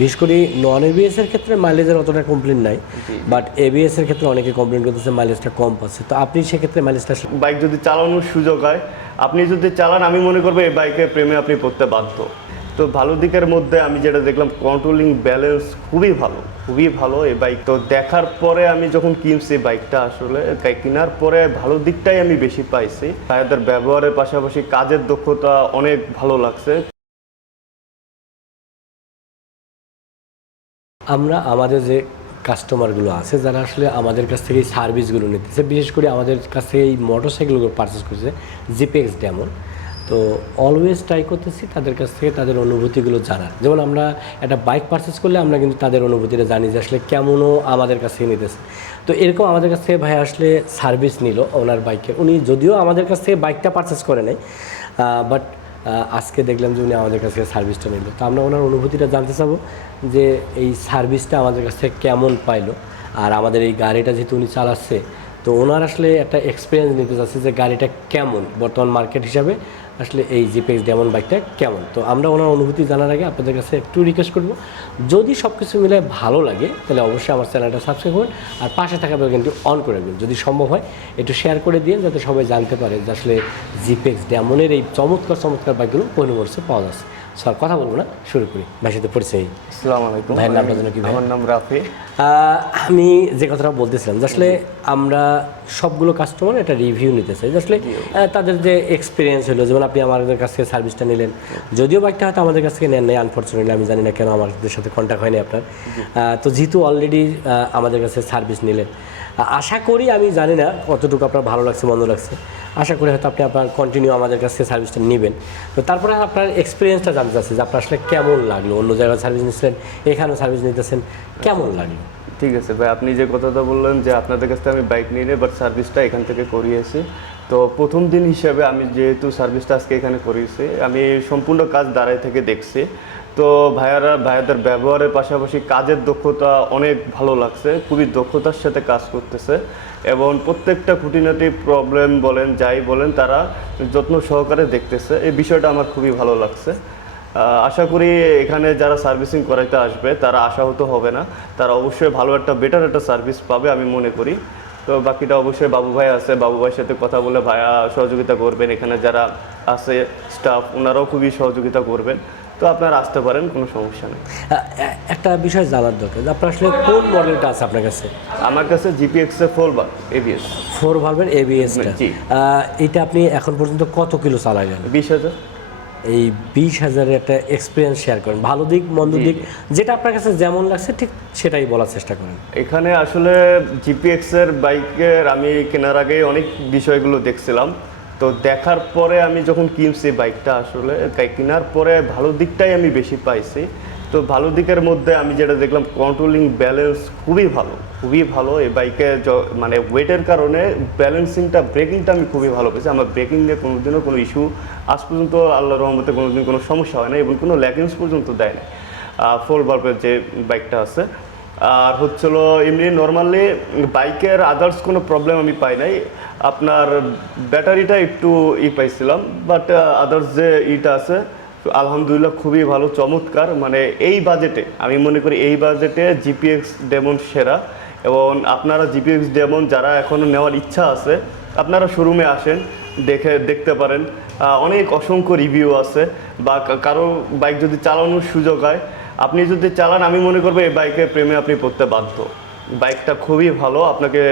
বিশেষ করে non ABS এর ক্ষেত্রে মাইলেজের অতটা কমপ্লেন নাই বাট এবিএস এর ক্ষেত্রে অনেকে কমপ্লেন করতেছে মাইলেজটা কম পাচ্ছে। তো আপনি সেক্ষেত্রে মাইলেজটা বাইক যদি চালানোর সুযোগ হয় আপনি যদি চালান আমি মনে করব এই বাইকের প্রেমে আপনি পড়তে বাধ্য। তো ভালো দিকের মধ্যে আমি যেটা দেখলাম কন্ট্রোলিং ব্যালেন্স খুবই ভালো খুবই ভালো এই বাইক তো দেখার পরে আমি যখন কিনছি বাইকটা আসলে কেনার পরে ভালো দিকটাই আমি বেশি পাইছি। তাদের ব্যবহারের পাশাপাশি কাজের দক্ষতা অনেক ভালো লাগছে। আমরা আমাদের যে কাস্টমারগুলো আছে, যারা আসলে আমাদের কাছ থেকে এই সার্ভিসগুলো নিতেছে, বিশেষ করে আমাদের কাছ থেকে এই মোটরসাইকেলগুলো পারচেস করছে জিপেক্স ডেমন তো অলওয়েজ ট্রাই করতেছি তাদের কাছ থেকে তাদের অনুভূতিগুলো জানার। যেমন আমরা একটা বাইক পারচেস করলে আমরা কিন্তু তাদের অনুভূতিটা জানি যে আসলে কেমনও আমাদের কাছ থেকে নিতেছে। তো এরকম আমাদের কাছ থেকে ভাই আসলে সার্ভিস নিল ওনার বাইকের উনি যদিও আমাদের কাছ থেকে বাইকটা পারচেস করে নেয় বাট আজকে দেখলাম যে উনি আমাদের কাছ থেকে সার্ভিসটা নিল। তো আমরা ওনার অনুভূতিটা জানতে চাবো যে এই সার্ভিসটা আমাদের কাছ থেকে কেমন পাইলো আর আমাদের এই গাড়িটা যেহেতু উনি চালাচ্ছে, তো ওনার আসলে একটা এক্সপিরিয়েন্স নিতে চাচ্ছে যে গাড়িটা কেমন বর্তমান মার্কেট হিসাবে আসলে এই জিপেক্স ডেমন বাইকটা কেমন? তো আমরা ওনার অনুভূতি জানার আগে আপনাদের কাছে একটু রিকোয়েস্ট করব। যদি সব কিছু মিলে ভালো লাগে তাহলে অবশ্যই আমার চ্যানেলটা সাবস্ক্রাইব করুন আর পাশে থাকা বেল কিন্তু অন করে দেবেন যদি সম্ভব হয় একটু শেয়ার করে দিন যাতে সবাই জানতে পারে যে আসলে জিপেক্স ডেমনের এই চমৎকার চমৎকার বাইকগুলো কোন মোটরসে পাওয়া যাচ্ছে। স্যার কথা বলব না শুরু করি। ভাই সাথে পরিচয় আসসালামু আলাইকুম। ভাইয়ের নামটা যেন কি? আমার নাম রাফি। আমি যে কথাটা বলতেছিলাম যে আসলে আমরা সবগুলো কাস্টমার একটা রিভিউ নিতে চাই। আসলে তাদের যে এক্সপিরিয়েন্স হলো যেমন আপনি আমাদের কাছ থেকে সার্ভিসটা নিলেন। যদিও বাইকটা হয়তো আমাদের কাছ থেকে নেন নাই আনফর্চুনেটলি আমি জানি না কেন আমাদের সাথে কন্ট্যাক্ট হয়নি আপনার। তো যেহেতু অলরেডি আমাদের কাছে সার্ভিস নিলেন। আশা করি আমি জানি না কতটুকু আপনার ভালো লাগছে মন্দ লাগছে। আশা করি হয়তো আপনি আপনার কন্টিনিউ আমাদের কাছ থেকে সার্ভিসটা নেবেন। তো তারপরে আপনার এক্সপিরিয়েন্সটা জানতে চাচ্ছি যে আপনার আসলে কেমন লাগল? অন্য জায়গায় সার্ভিস নিচ্ছিলেন এখানেও সার্ভিস নিতেছেন কেমন লাগল? ঠিক আছে, ভাই, আপনি যে কথাটা বললেন যে আপনাদের কাছ থেকে আমি বাইক নিয়ে নিই বাট সার্ভিসটা এখান থেকে করিয়েছি। তো প্রথম দিন হিসাবে আমি যেহেতু সার্ভিসটা আজকে এখানে করিয়েছি, আমি সম্পূর্ণ কাজ দাঁড়ায় থেকে দেখছি। তো ভাইয়ারা, ভাইয়াদের ব্যবহারের পাশাপাশি কাজের দক্ষতা অনেক ভালো লাগছে, খুবই দক্ষতার সাথে কাজ করতেছে। এবং প্রত্যেকটা খুঁটিনাটি প্রবলেম বলেন, যাই বলেন, তারা যত্ন সহকারে দেখতেছে। এই বিষয়টা আমার খুবই ভালো লাগছে। আশা করি এখানে যারা সার্ভিসিং করাইতে আসবে তারা আশাহত হবে না। তারা অবশ্যই ভালো একটা বেটার একটা সার্ভিস পাবে আমি মনে করি। তো বাকিটা অবশ্যই বাবু ভাই আছে বাবু ভাইয়ের সাথে কথা বলে ভাইয়া সহযোগিতা করবেন। এখানে যারা আছে স্টাফ ওনারাও খুবই সহযোগিতা করবেন। তো আপনারা আসতে পারেন কোনো সমস্যা নেই। একটা বিষয় জানার দরকার আপনার আসলে কোন মডেলটা আছে আপনার কাছে? আমার কাছে জিপিএক্স এর ফোর বা এবিএস ফোর ভালভের এবিএসটা জি। এটা আপনি এখন পর্যন্ত কত কিলো চালাইলেন? বিশ হাজার। এই বিশ হাজারের একটা এক্সপিরিয়েন্স শেয়ার করেন। ভালো দিক মন্দ দিক যেটা আপনার কাছে যেমন লাগছে ঠিক সেটাই বলার চেষ্টা করেন। এখানে আসলে জিপিএক্স এর বাইকের আমি কেনার আগে অনেক বিষয়গুলো দেখছিলাম। তো দেখার পরে আমি যখন কিনছি বাইকটা আসলে কেনার পরে ভালো দিকটাই আমি বেশি পাইছি। তো ভালো দিকের মধ্যে আমি যেটা দেখলাম কন্ট্রোলিং ব্যালেন্স খুবই ভালো খুবই ভালো। এই বাইকে মানে ওয়েটের কারণে ব্যালেন্সিংটা ব্রেকিংটা আমি খুবই ভালো পেয়েছি। আমার ব্রেকিং নিয়ে কোনোদিনও কোনো ইস্যু আজ পর্যন্ত আল্লাহ রহমতে কোনোদিন কোনো সমস্যা হয় না এবং কোনো ল্যাকিংস পর্যন্ত দেয় না ফোর বাল্বের যে বাইকটা আছে। আর হচ্ছিল এমনি নর্মালি বাইকের আদার্স কোনো প্রবলেম আমি পাই নাই। আপনার ব্যাটারিটা একটু ই পাইছিলাম বাট আদার্স যে ইটা আছে আলহামদুলিল্লাহ খুবই ভালো, চমৎকার। মানে এই বাজেটে আমি মনে করি এই বাজেটে জিপিএক্স ডেমন সেরা এবং আপনারা জিপিএক্স ডেমন যারা এখনও নেওয়ার ইচ্ছা আছে, আপনারা শোরুমে আসেন, দেখে, দেখতে পারেন। অনেক অসংখ্য রিভিউ আছে বা কারও বাইক যদি চালানোর সুযোগ হয়, আপনি যদি চালান, আমি মনে করব এই বাইকের প্রেমে আপনি পড়তে বাধ্য। বাইকটা খুবই ভালো আপনাকে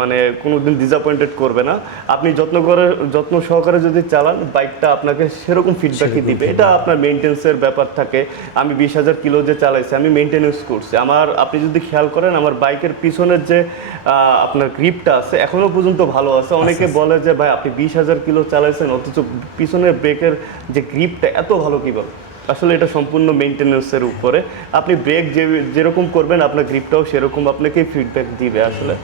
মানে কোনোদিন ডিসঅ্যাপয়েন্টেড করবে না। আপনি যত্ন করে যত্ন সহকারে যদি চালান বাইকটা আপনাকে সেরকম ফিডব্যাকই দিবে। এটা আপনার মেনটেন্সের ব্যাপার থাকে। আমি বিশ হাজার কিলো যে চালাইছি আমি মেনটেনেন্স করছি। আমার আপনি যদি খেয়াল করেন আমার বাইকের পিছনের যে আপনার গ্রিপটা আছে এখনও পর্যন্ত ভালো আছে। অনেকে বলে যে ভাই আপনি বিশ হাজার কিলো চালাইছেন অথচ পিছনের ব্রেকের যে গ্রিপটা এত ভালো কীভাবে? আসলে এটা সম্পূর্ণ মেনটেনেন্সের উপরে। আপনি ব্রেক যে, যেরকম করবেন, আপনার গ্রিপটাও সেরকম আপনাকেই ফিডব্যাক দিবে আসলে।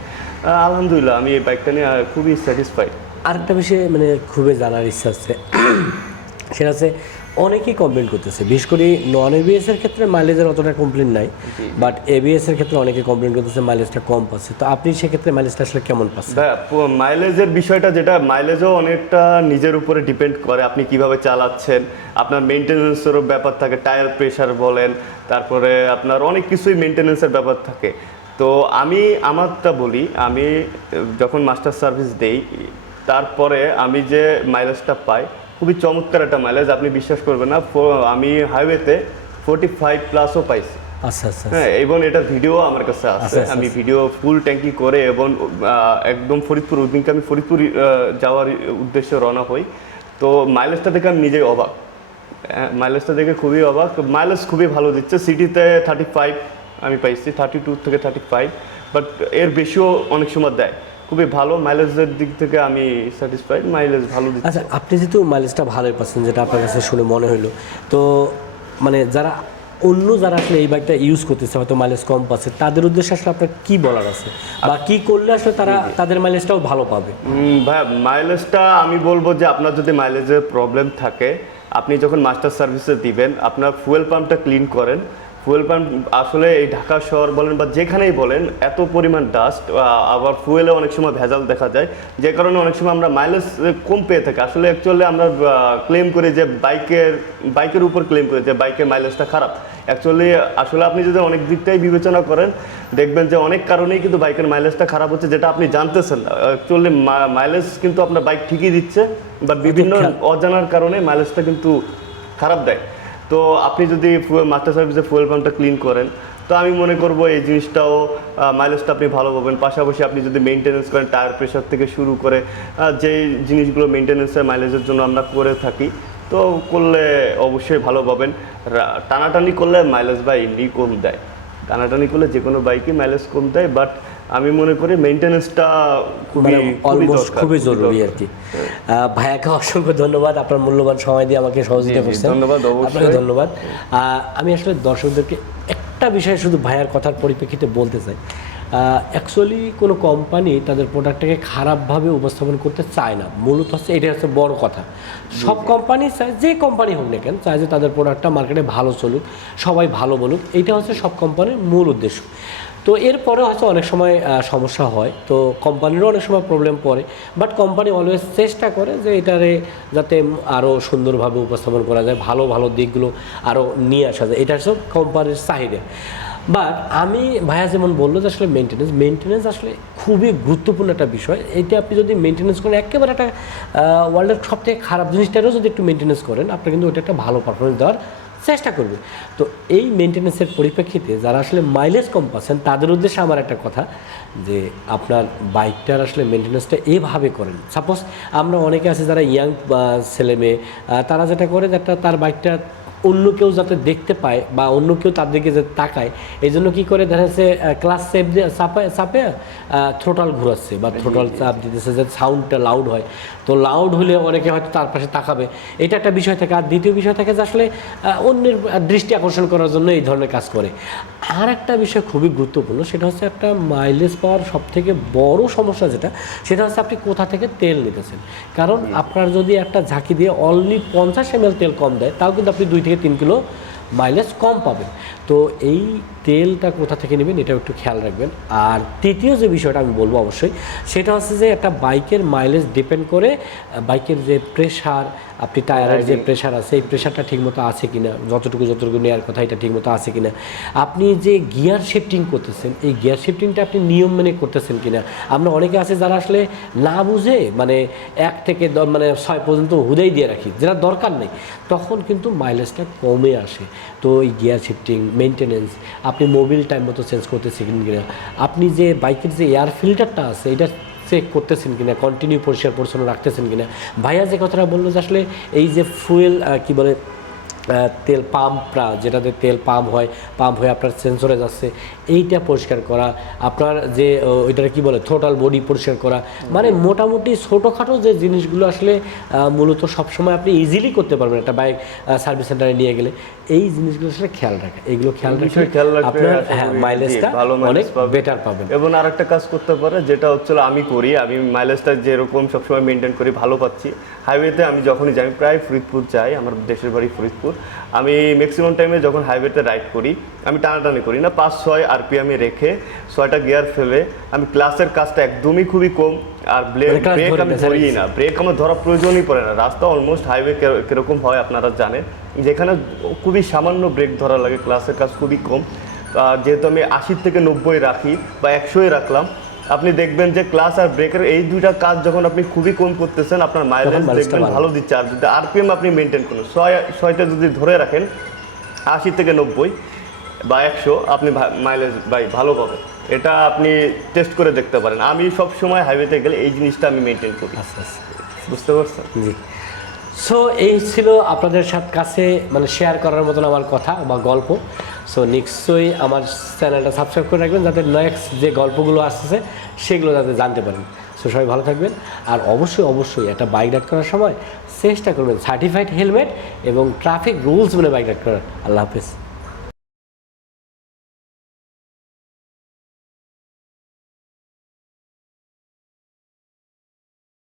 আলহামদুলিল্লাহ, আমি এই বাইকটা নিয়ে খুবই স্যাটিসফাইড আরেকটা বিষয়ে মানে খুবই জানার ইচ্ছা আছে। সেটা হচ্ছে অনেকেই কমপ্লেন করতেছে। বিশেষ করে নন এবিএস এর ক্ষেত্রে মাইলেজের অতটা কমপ্লেন নাই বাট এবিএস এর ক্ষেত্রে অনেকে কমপ্লেন করতেছে মাইলেজটা কম পাচ্ছে। তো আপনি সেক্ষেত্রে মাইলেজটা আসলে কেমন পাচ্ছেন? মাইলেজের বিষয়টা যেটা মাইলেজও অনেকটা নিজের উপরে ডিপেন্ড করে আপনি কীভাবে চালাচ্ছেন আপনার মেনটেন্যান্সেরও ব্যাপার থাকে টায়ার প্রেশার বলেন তারপরে আপনার অনেক কিছুই মেনটেন্যান্সের ব্যাপার থাকে। তো আমি আমারটা বলি আমি যখন মাস্টার সার্ভিস দেই তারপরে আমি যে মাইলেজটা পাই খুবই চমৎকার একটা মাইলেজ আপনি বিশ্বাস করবেন না আমি হাইওয়েতে ফোর্টি ফাইভ প্লাসও পাইছি। আচ্ছা আচ্ছা হ্যাঁ এবং এটা ভিডিও আমার কাছে আছে। আচ্ছা, আচ্ছা, আমি ভিডিও ফুল ট্যাঙ্কি করে এবং একদম ফরিদপুর ওদিনকে আমি ফরিদপুর যাওয়ার উদ্দেশ্যে রওনা হই। তো মাইলেজটা দেখে আমি নিজেই অবাক। মাইলেজটা দেখে খুবই অবাক। মাইলেজ খুবই ভালো দিচ্ছে। সিটিতে থার্টি ফাইভ আমি পাইছি থার্টি টু থেকে থার্টি ফাইভ বাট এর বেশিও অনেক সময় দেয়। খুবই ভালো মাইলেজের দিক থেকে আমি স্যাটিসফাইড মাইলেজ ভালো দিচ্ছে। আচ্ছা আপনি যেহেতু মাইলেজটা ভালোই পাচ্ছেন যেটা আপনার কাছে শুনে মনে হলো তো মানে যারা অন্য যারা আসলে এই বাইকটা ইউজ করতেছে হয়তো মাইলেজ কম পাচ্ছে তাদের উদ্দেশ্যে আসলে আপনার কি বলার আছে? বা কি করলে আসলে তারা তাদের মাইলেজটাও ভালো পাবে? ভাই মাইলেজটা আমি বলব যে আপনার যদি মাইলেজের প্রবলেম থাকে আপনি যখন মাস্টার সার্ভিসে দিবেন আপনার ফুয়েল পাম্পটা ক্লিন করেন ফুয়েল পাম্প আসলে এই ঢাকা শহর বলেন বা যেখানেই বলেন এত পরিমাণ ডাস্ট আবার ফুয়েলে অনেক সময় ভেজাল দেখা যায়। যে কারণে অনেক সময় আমরা মাইলেজ কম পেয়ে থাকি। আসলে অ্যাকচুয়ালি আমরা ক্লেম করি যে বাইকের বাইকের উপর ক্লেম করি যে বাইকের মাইলেজটা খারাপ। অ্যাকচুয়ালি আসলে আপনি যদি অনেক দিকটাই বিবেচনা করেন দেখবেন যে অনেক কারণেই কিন্তু বাইকের মাইলেজটা খারাপ হচ্ছে যেটা আপনি জানতেছেন। না অ্যাকচুয়ালি মাইলেজ কিন্তু আপনার বাইক ঠিকই দিচ্ছে বা বিভিন্ন অজানার কারণে মাইলেজটা কিন্তু খারাপ দেয়। তো আপনি যদি মাস্টার সার্ভিসে ফুয়েল পাম্পটা ক্লিন করেন, তো আমি মনে করব এই জিনিসটাও মাইলেজটা আপনি ভালো পাবেন। পাশাপাশি আপনি যদি মেনটেনেন্স করেন টায়ার প্রেশার থেকে শুরু করে যে জিনিসগুলো মেনটেনেন্সের মাইলেজের জন্য আমরা করে থাকি, তো করলে অবশ্যই ভালো পাবেন। টানাটানি করলে মাইলেজ বা এমনি কম দেয়। টানাটানি করলে যে কোনো বাইকে মাইলেজ কম দেয় বাট আমি মনে করি মেনটেনেন্সটা খুবই মানে অলমোস্ট খুবই জরুরি আর কি। আহ, ভাইয়াকে অসংখ্য ধন্যবাদ। আপনার মূল্যবান সময় দিয়ে আমাকে সহযোগিতা করছেন। ধন্যবাদ, অবশ্যই। আপনাকে ধন্যবাদ। আমি আসলে দর্শকদেরকে একটা বিষয় শুধু ভাইয়ার কথার পরিপ্রেক্ষিতে বলতে চাই। অ্যাকচুয়ালি কোনো কোম্পানি তাদের প্রোডাক্টটাকে খারাপভাবে উপস্থাপন করতে চায় না। মূলত হচ্ছে এটা হচ্ছে বড় কথা। সব কোম্পানি চায় যে কোম্পানি হোক না কেন চায় যে তাদের প্রোডাক্টটা মার্কেটে ভালো চলুক সবাই ভালো বলুক। এইটা হচ্ছে সব কোম্পানির মূল উদ্দেশ্য। তো এরপরে হয়তো অনেক সময় সমস্যা হয়। তো কোম্পানিরও অনেক সময় প্রবলেম পড়ে। বাট কোম্পানি অলওয়েজ চেষ্টা করে যে এটারে যাতে আরও সুন্দরভাবে উপস্থাপন করা যায়, ভালো ভালো দিকগুলো আরও নিয়ে আসা যায়। এটা সব কোম্পানির চাহিদা। বাট আমি, ভাইয়া যেমন বলল যে আসলে মেনটেনেন্স মেনটেনেন্স আসলে খুবই গুরুত্বপূর্ণ একটা বিষয়। এটা আপনি যদি মেনটেনেন্স করেন, একেবারে একটা ওয়ার্ল্ডের সব থেকে খারাপ জিনিসটারও যদি একটু মেনটেনেন্স করেন আপনি কিন্তু ওটা একটা ভালো পারফরমেন্স দেওয়ার চেষ্টা করবে। তো এই মেনটেন্যান্সের পরিপ্রেক্ষিতে যারা আসলে মাইলেজ কম পাচ্ছেন, তাদের উদ্দেশ্যে আমার একটা কথা যে, আপনার বাইকটার আসলে মেনটেন্যান্সটা এভাবে করেন। সাপোজ আমরা অনেকে আছে যারা ইয়াং ছেলে মেয়ে তারা যেটা করে যে, একটা তার বাইকটা অন্য কেউ যাতে দেখতে পায় বা অন্য কেউ তার দিকে যাতে তাকায় এই জন্য কী করে দেখা যাচ্ছে ক্লাস সেপ দিয়ে চাপায় চাপে থ্রোটাল ঘুরাচ্ছে বা থ্রোটাল চাপ দিতেছে যে সাউন্ডটা লাউড হয়। তো লাউড হলে অনেকে হয়তো তার পাশে তাকাবে। এটা একটা বিষয় থাকে। আর দ্বিতীয় বিষয় থাকে যে আসলে অন্যের দৃষ্টি আকর্ষণ করার জন্য এই ধরনের কাজ করে। আর একটা বিষয় খুবই গুরুত্বপূর্ণ সেটা হচ্ছে একটা মাইলেজ পাওয়ার সব থেকে বড় সমস্যা যেটা সেটা হচ্ছে আপনি কোথা থেকে তেল নিতেছেন। কারণ আপনার যদি একটা ঝাঁকি দিয়ে অনলি পঞ্চাশ এম তেল কম দেয় তাও কিন্তু আপনি দুই থেকে তিন কিলো মাইলেজ কম পাবেন। তো এই তেলটা কোথা থেকে নেবেন এটাও একটু খেয়াল রাখবেন। আর তৃতীয় যে বিষয়টা আমি বলব অবশ্যই সেটা হচ্ছে যে একটা বাইকের মাইলেজ ডিপেন্ড করে বাইকের যে প্রেশার আপনি টায়ারের যে প্রেশার আছে এই প্রেশারটা ঠিকমতো আছে কিনা যতটুকু যতটুকু নেওয়ার কথা এটা ঠিকমতো আছে কিনা। আপনি যে গিয়ার শিফটিং করতেছেন এই গিয়ার শিফটিংটা আপনি নিয়ম মেনে করতেছেন কিনা? আমরা অনেকে আছে যারা আসলে না বুঝে মানে এক থেকে মানে ছয় পর্যন্ত হুদেই দিয়ে রাখি যেটা দরকার নেই। তখন কিন্তু মাইলেজটা কমে আসে। তো এই গিয়ার শিফটিং মেনটেনেন্স আপনি মোবিল টাইম মতো চেঞ্জ করতেছেন কিনা, আপনি যে বাইকের যে এয়ার ফিল্টারটা আছে, এটা চেক করতেছেন কিনা কন্টিনিউ পরিষ্কার পরিচ্ছন্ন রাখতেছেন কিনা? ভাইয়া যে কথাটা বলল যে আসলে এই যে ফুয়েল কি বলে তেল পাম্পটা যেটাতে তেল পাম্প হয়, পাম্প হয়ে আপনার সেন্সরে যাচ্ছে, এইটা পরিষ্কার করা, আপনার যে ওইটার কি বলে টোটাল বডি পরিষ্কার করা মানে মোটামুটি ছোটোখাটো যে জিনিসগুলো আসলে মূলত সবসময় আপনি ইজিলি করতে পারবেন একটা বাইক সার্ভিস সেন্টারে নিয়ে গেলে। এই জিনিসগুলো আসলে খেয়াল রাখা। এগুলো খেয়াল বিষয় খেয়াল আপনার হ্যাঁ মাইলেজটা ভালো অনেক। বেটার পাবেন। এবং আরেকটা কাজ করতে পারে যেটা হচ্ছে আমি করি আমি মাইলেজটা যেরকম সবসময় মেনটেন করি ভালো পাচ্ছি। হাইওয়েতে আমি যখনই যাই প্রায় ফরিদপুর যাই আমার দেশের বাড়ি ফরিদপুর। আমি ম্যাক্সিমাম টাইমে যখন হাইওয়েতে রাইড করি আমি টানাটানি করি না পাঁচ ছয় আরপিএমে রেখে ছয়টা গিয়ার ফেলে আমি ক্লাসের কাজটা একদমই খুবই কম আর মানে ব্রেক ধরে আমি ধরিই না। ব্রেক আমার ধরার প্রয়োজনই পড়ে না। রাস্তা অলমোস্ট হাইওয়ে কীরকম হয় আপনারা জানেন। যেখানে খুবই সামান্য ব্রেক ধরা লাগে ক্লাসের কাজ খুবই কম। যেহেতু আমি আশি থেকে নব্বই রাখি বা একশোই রাখলাম আপনি দেখবেন যে ক্লাস আর ব্রেকের এই দুইটা কাজ যখন আপনি খুবই কম করতেছেন আপনার মাইলেজ দেখবেন ভালো। ভালো দিচ্ছে। আর যদি আরপিএম আপনি মেনটেন করুন ছয় ছয়টা যদি ধরে রাখেন আশি থেকে নব্বই বা একশো আপনি মাইলেজ ভাই ভালো পাবেন। এটা আপনি টেস্ট করে দেখতে পারেন। আমি সব সময় হাইওয়েতে গেলে এই জিনিসটা আমি মেনটেন করি। আচ্ছা আচ্ছা। বুঝতে পারছেন? জি। সো এই ছিল আপনাদের সাথে কাছে মানে শেয়ার করার মতন আমার কথা বা গল্প। সো নিশ্চয়ই আমার চ্যানেলটা সাবস্ক্রাইব করে রাখবেন যাতে নেক্সট যে গল্পগুলো আসছে সেগুলো যাতে জানতে পারেন। সো সবাই ভালো থাকবেন। আর অবশ্যই অবশ্যই একটা বাইক রাইড করার সময় চেষ্টা করবেন। সার্টিফাইড হেলমেট এবং ট্রাফিক রুলস মেনে বাইক রাইড করার। আল্লাহ হাফেজ।